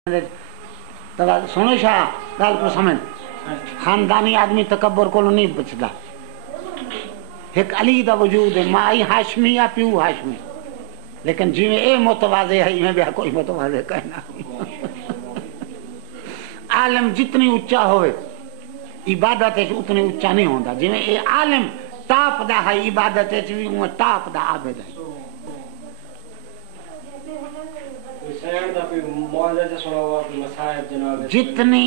सुनो शाह गल को समझ, खानदानी आदमी तकबर को नहीं बचता। एक अली दा वजूद है, माई हाशमी या प्यू हाशमी, लेकिन जिमें ए मुतवाज़े है इमें भी कोई मुतवाज़े कहना। आलम जितनी उच्चा होवे इबादत उतनी उच्चा नहीं होता। जिमें ए आलम तापदा है इबादत भी उमें तापदा आबद है। जितनी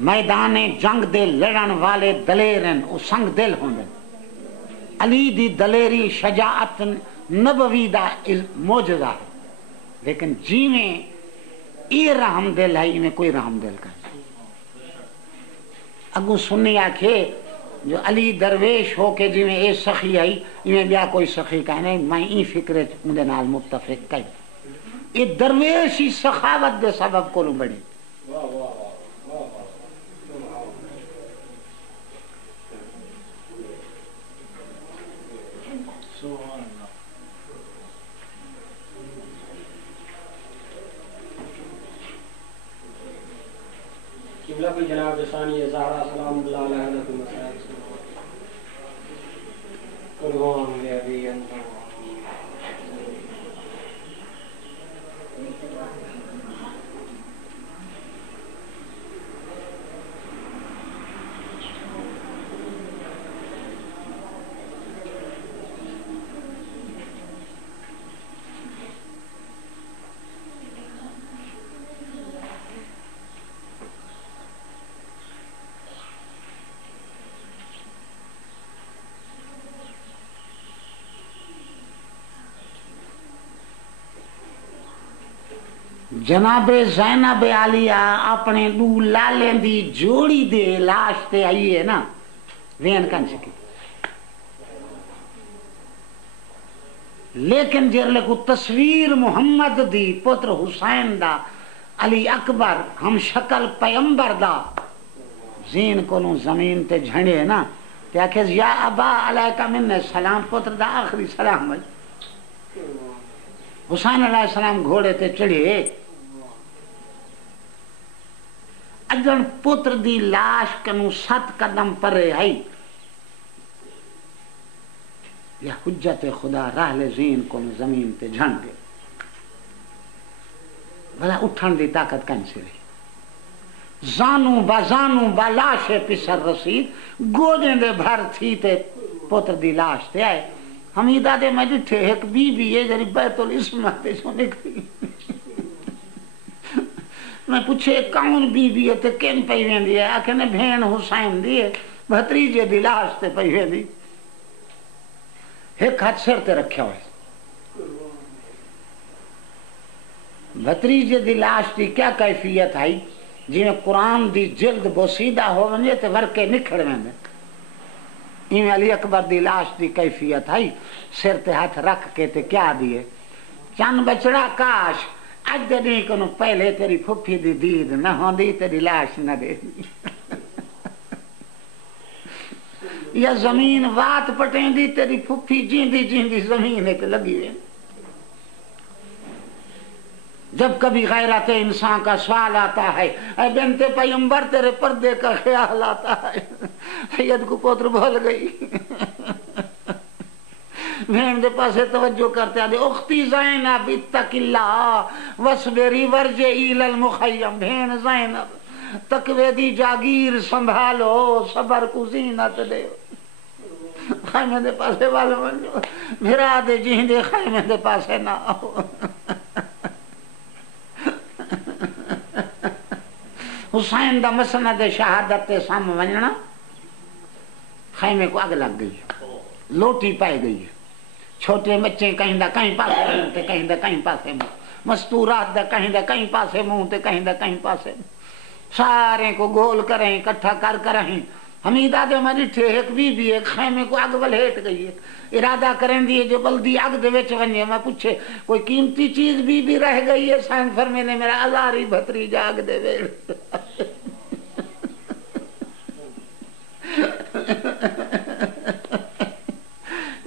मैदाने जंग दे लड़न वाले दलेर हैं वो संग दिल होंगे। अली दी दलेरी शजाअत नबवी दा मौजूदा है, लेकिन जिमें ये रहम दिल है इमें कोई रहम दिल का अगू सुन्नी आखे जो अली दरवेश हो के जिमें ए सखी आई इमें ब्या कोई सखी का नहीं। मैं ई फिक्रे उनके नाल मुत्तफिक कई ये दरवेश ही सखावत दे सबब को बड़ी। जनाब सानी ज़हरा सलाम अलैहा के मसाइल कुर्बान ले अभी अंदर जनाबे ज़ैनब आलिया अपने दू लाले दी जोड़ी दे लाश ते आई है ना वेन कन सकी, लेकिन जरले को तस्वीर मुहम्मद दी पुत्र हुसैन दा अली अकबर हम शक्ल पैगंबर दा जीन को जमीन ते झंडे ना ते आखे या अबा अलैका मिन्ने सलाम पुत्र दा आखिरी सलाम है। हुसैन अलैहि सलाम घोड़े ते चढ़े अजन पुत्र दी लाश कनु 7 कदम परे है या हुज्जत खुदा राहले जीन को जमीन पे झंड गए भला उठन दी ताकत कन से रही। जानू बा लाशे पिसर रसीद गोदे दे भर थी ते पुत्र दी लाश ते आए। हमीदा दे मैं डिठे एक बीबी है जरी बैतुल इस्मत ते सो निकली। मैं पूछे कौन बीबी है ते किन पई वेंदी है? आखे ने भेण हुसैन दी है, भतीजे दी लाश ते पई वेंदी। एक हाथ सिर ते रखया हुआ, भतीजे दी लाश की क्या कैफियत है? जिवें कुरान दी जिल्द बोसीदा हो वने ते वर्के निखड़ वेंदे, इवें अली अकबर दी लाश की कैफियत है। सिर ते हाथ रख के ते क्या दिए चन बचड़ा काश अज दे दी को पहले तेरी फुफी दी दीद न होंदी तेरी लाश न दे या जमीन वात पटेंदी तेरी फुफी जींदी जींदी जमीन एक लगी हुई। जब कभी गैरत इंसान का सवाल आता है ऐ बिनते पैगंबर तेरे पर्दे का ख्याल आता है। सैयद को पुत्र भूल गई भेड़ दे पासे तवज्जो करते आदे उख्ती ज़ैनब इत्तकिल्लाह वस्बिरी वर्जे इलल मुखय्यम। भेड़ ज़ैनब तकवे दी जागीर संभालो सबर को ज़ीनत दे। खैमे दे पासे वाले बनो भिरा दे जिंदे खैमे दे पासे ना आओ। हुसैन दा मसनद शहादत ते साम वञणा खैमे को अग लग गई, लोटी पाई गई। छोटे बच्चे कहीं दा कहीं पासे मुंह ते कहीं दा कहीं पासे मुंह, मस्तूरात दा कहीं दा कहीं पासे मुंह ते कहीं दा कहीं पासे, सारे को गोल करें इकट्ठा कर करें। हमीदा दे मैं डिठे एक बीबी एक खैमे को अग वलेट गई है, इरादा करें दिए जो बल्दी अग दे विच वने। मैं पूछे कोई कीमती चीज बीबी रह गई है? साइन फरमे ने मेरा अजारी भतरीजा अग दे वेड़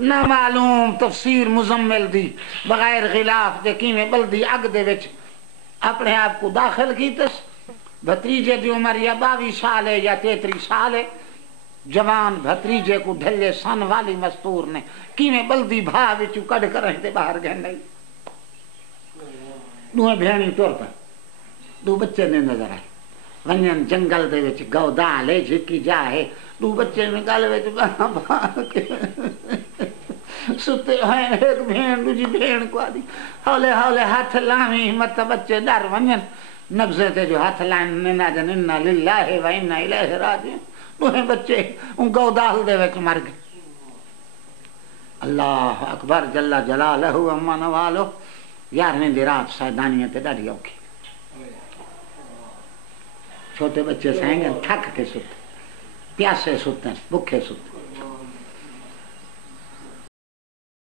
نہ معلوم تفسیر مزمل دی بغیر غلاف دے کیویں بلدی اگ دے وچ اپنے آپ کو داخل کیتس بھتریجے دی عمر یا 22 سال ہے یا 33 سال ہے جوان بھتریجے کو ڈھلے سن والی مستور نے کیویں بلدی بھا وچ کڈ کر تے باہر گئے نہیں دوے بھیڑی ٹر پے دو بچے نے نظر آئے ونجن جنگل دے وچ گودا لے جھکی جائے دو بچے نے گل وچ باہر کے ستے ہیں ایک بھیڑ دوجی بھیڑ کو آدھی ہولے ہولے ہاتھ لاویں مت بچے ڈر ونجن نبزے تے جو ہاتھ لائن ننا جن انا للہ و انا الیہ راجعون دوہیں بچے ان گودال دے وچ مر گئے اللہ اکبر جل جلالہ اما نوالو 11ویں دی رات سائدانیاں تے ڈاڈی اوکھی چھوٹے بچے سہیں گے تھک کے ستے پیاسے ستے بکھے ستے